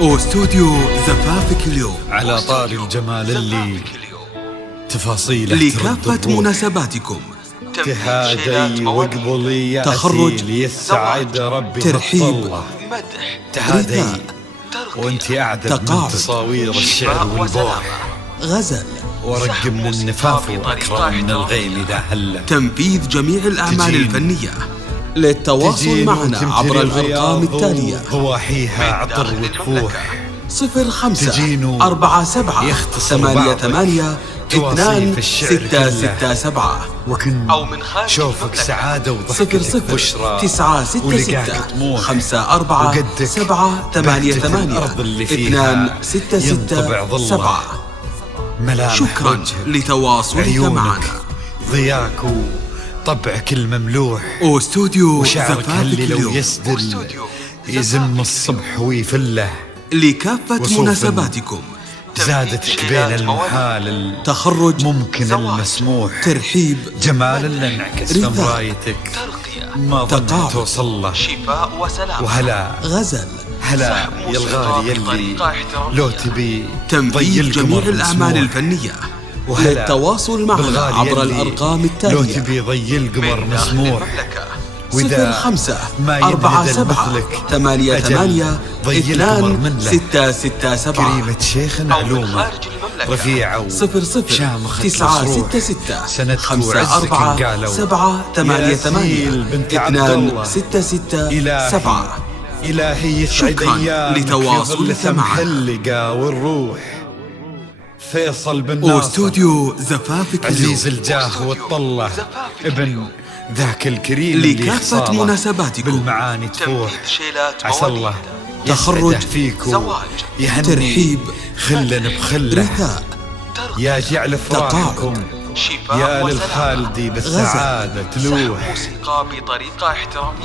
واستوديو زفافك اليوم على طاري الجمال اللي تفاصيله لكافة مناسباتكم، تهادي وقبلي تخرج، ليسعد ربي ترحيب، مدح، تهادي وانت اعدل من تصاوير الشعر والبوح، غزل، ورق من النفاف واكرم من الغيم اذا هله. تنفيذ جميع الأعمال الفنية. للتواصل معنا عبر الأرقام التالية: ضواحيها عطر وتفوح 05 47 88 2667 وكن أو من خارج شوفك سعادة وضحكتك بشرى 966 54 7 88 2667. شكرا لتواصلك معنا. ضياك وطبعك المملوح واستوديو وشعرك زفافك اللي لو اليوم يسدل يزم الصبح ويفله. لكافة مناسباتكم، زادتك بين المحال تخرج، ممكن المسموح، ترحيب، جمال اللي انعكس في رثاء، مرايتك ما ظنت تقاعد، توصل له. شفاء وسلام، وهلا غزل، هلا يا الغالي يلي لو تبي تنفيذ جميع الأعمال الفنية. للتواصل معنا عبر الأرقام لو التالية: تبي ضي القمر مسموح، 05 ما 47 مثلك 88 ضي القمر من له. 2667 كريمة شيخ علومه رفيعة 00 966 سندك 54 قالوا 788 بنت عبد الله 2667. إلهي يسعد شكراً أيامك لتواصلك معنا. اللقا والروح فيصل بن ناصر واستوديو زفافك عزيز اليوم الجاه والطلة ابن ذاك الكريم اللي لكافة خصاله مناسباتكم، بالمعاني تفوح. عسى الله تخرج، يسعده فيكم يهني ترحيب، خلا بخله. رثاء، يا جعل فرحكم يا للخالدي بالسعادة تلوح.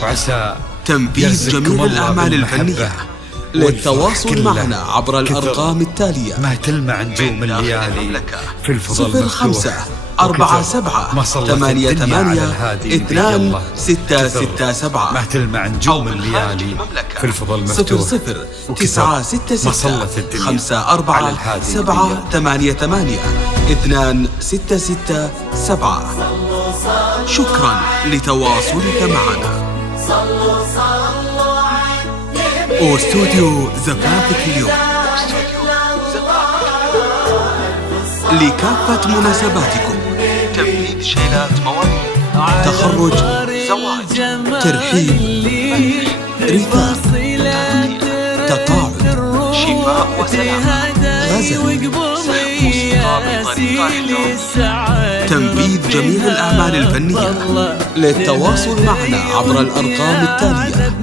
وعسى تنفيذ يرزقكم جميع الله الأعمال بالمحبة الفنية. والفرح للتواصل كله. معنا عبر الأرقام التالية: ما تلمع نجوم الليالي في الفضل 05 مفتوح 47 ما صلت الدنيا 88 على الهادي نبي الله. 2667 ما تلمع نجوم الليالي في الفضل مفتوح 00 ما 966 صلت الدنيا 54 على الهادي 788 2667. شكرا لتواصلك معنا. واستوديو زفافك اليوم لكافة مناسباتكم، تنفيذ شيلات مواليد، تخرج، زواج، ترحيب، رثاء، تقاعد، شفاء وسلام، غزل، تنفيذ جميع الأعمال الفنية. للتواصل معنا عبر الأرقام التالية: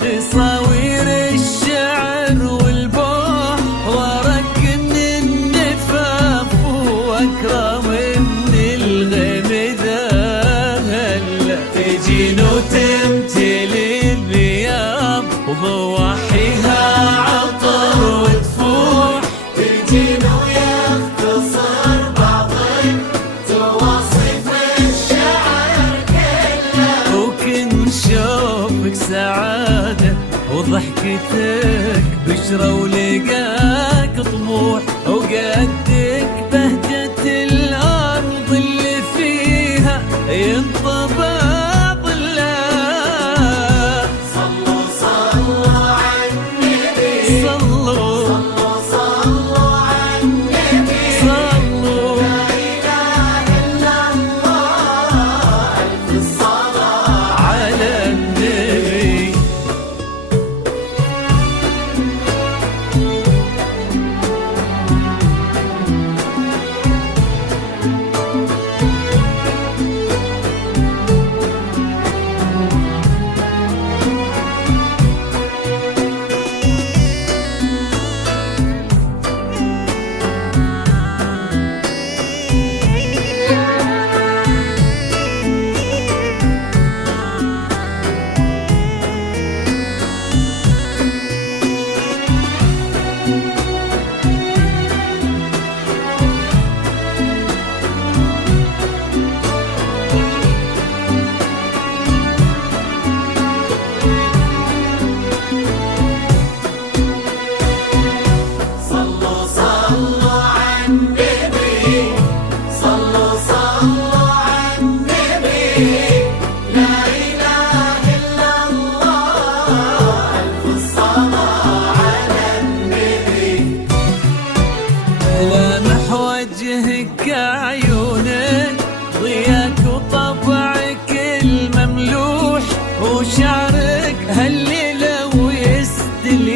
تصاوير الشعر والبوح ورق من النفاف واكرم من الغيم ذا هلا. تجين وتمتلي الرياض وضواحيها عطر وتفوح. تجين ويختصر بعضك تواصف الشعر كله. وكن شوفك سعادة وضحكتك بشرى ولقاك طموح. وقدك بهجة الأرض اللي فيها ينطبع ظلها. صلوا صلوا على النبي، صلوا صلوا على النبي، صلوا لا إله إلا الله ألف الصلاة على النبي.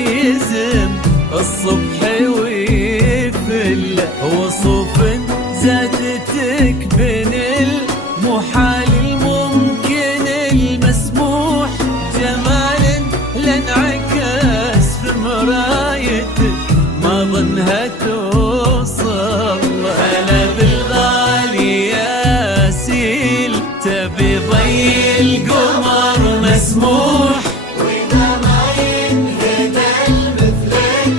يزم الصبح ويفل وصوف زادتك بين المحال الممكن المسموح جمال لانعكس في مرايتك ما ظنها توصل هلا بالغالي ياسيل تبي ضي القمر مسموح وإذا ما ينهدى المثلك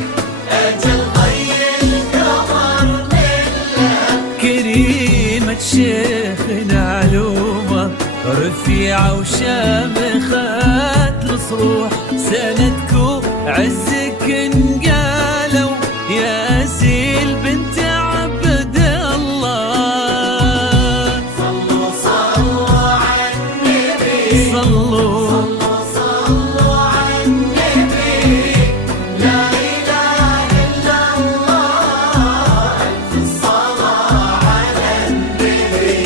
أجل ضي القمر لله. كريمة شيخنا علومة رفيعة وشامخة الصروح سندكو عزك انقالوا ياسيل بنت عبد الله. صلوا صلوا على النبي صلوا صلوا على النبي لا إله إلا الله ألف الصلاة على النبي.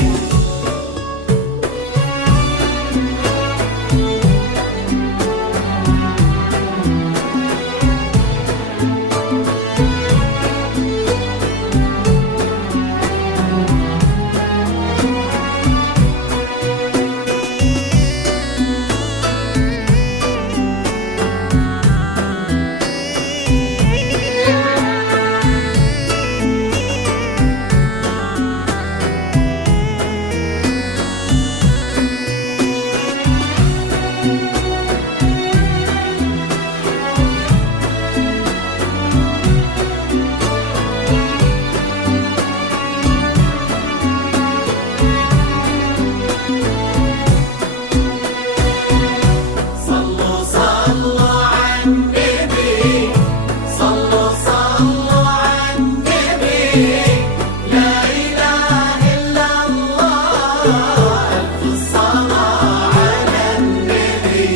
صلوا صلوا على النبي صلوا صلوا على النبي لا إله إلا الله ألف الصلاة على النبي.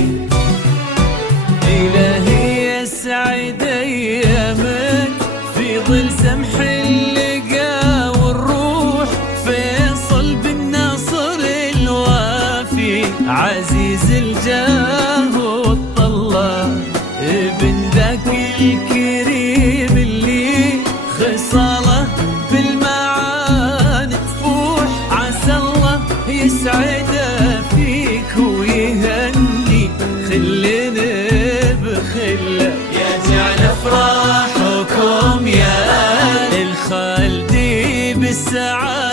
إلهي يسعد أيامك في ظل سمح اللقا والروح فيصل بالناصر الوافي عزيز الجاه والطلة ابن ذاك الكريم اللي خصاله بالمعاني تفوح عسى الله يسعده فيك ويهني خلنا بخله يجعل افراحكم يا الخالدي بالسعاده